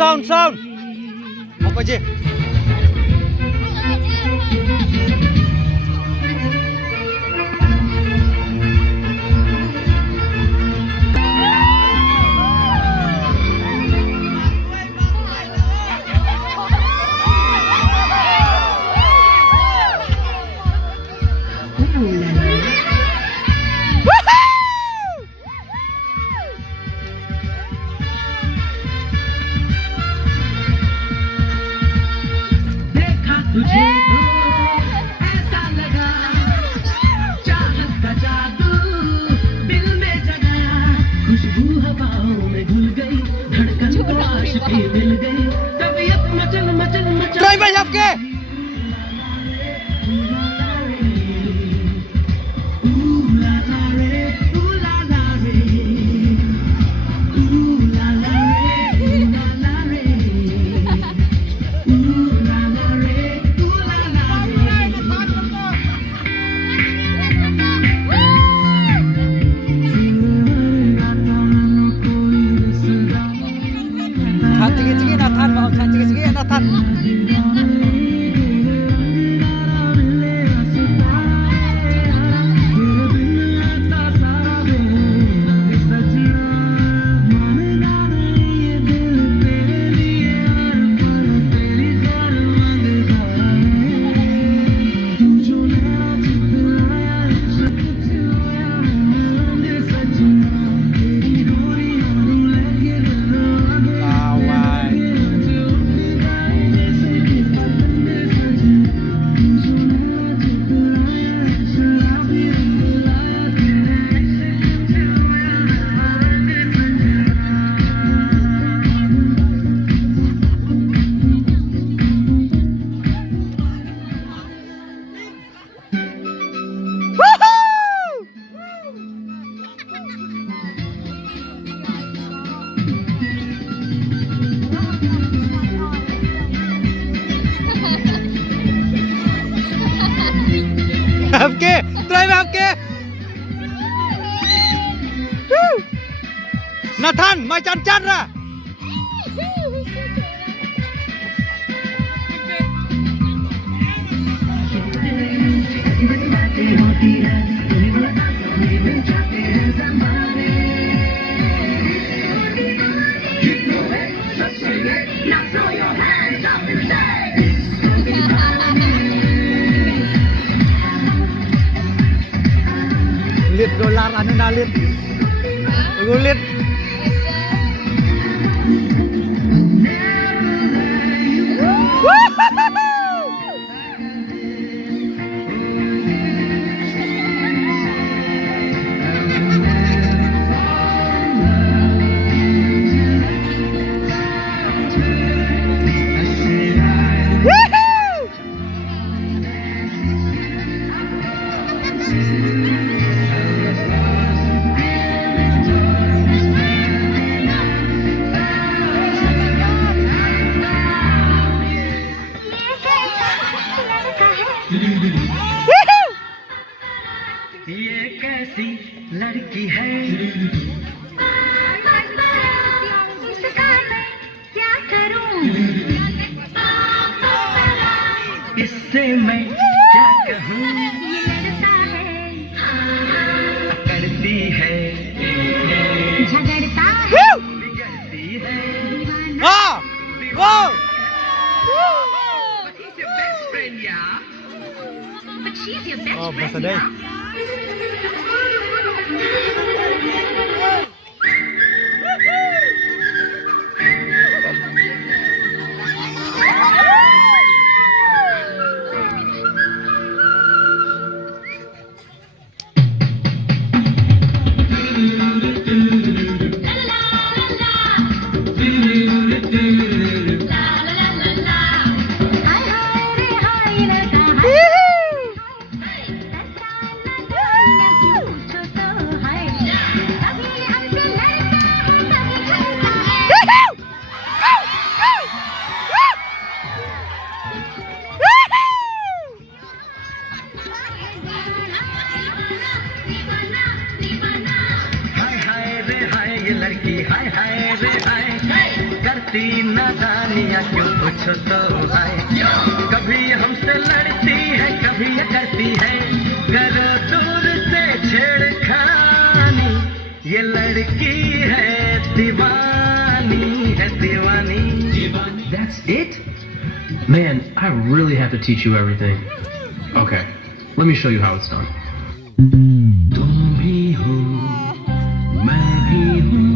sound. Sound. Apa je? तुझे तो ऐसा लगा चाहत का जादू दिल में जगाया खुशबू हवाओं में घुल गई धड़कन को आशिकी मिल गई तबीयत मचल मचल मचल Drive आपके Tinggi-tinggi Nathan, mau tinggi-tinggi Nathan. आपके ड्राइव आपके Nathan mai chan ra lihat dolar anu nalit gulit ये कैसी लड़की है क्या करूं इससे मैं क्या कहूं ये लड़ता है करती है झगड़ता है बिगड़ती है wow But he's your best friend, yeah. But she's your best oh friend, bahasa deh yeah. करती नादानियाँ क्यों पूछो तो भाई कभी हमसे लड़ती है कभी ये करती है करो दूर से छेड़खानी ये लड़की है दीवानी है दीवानी That's it? Man, I really have to teach you everything. Okay, let me show you how it's done.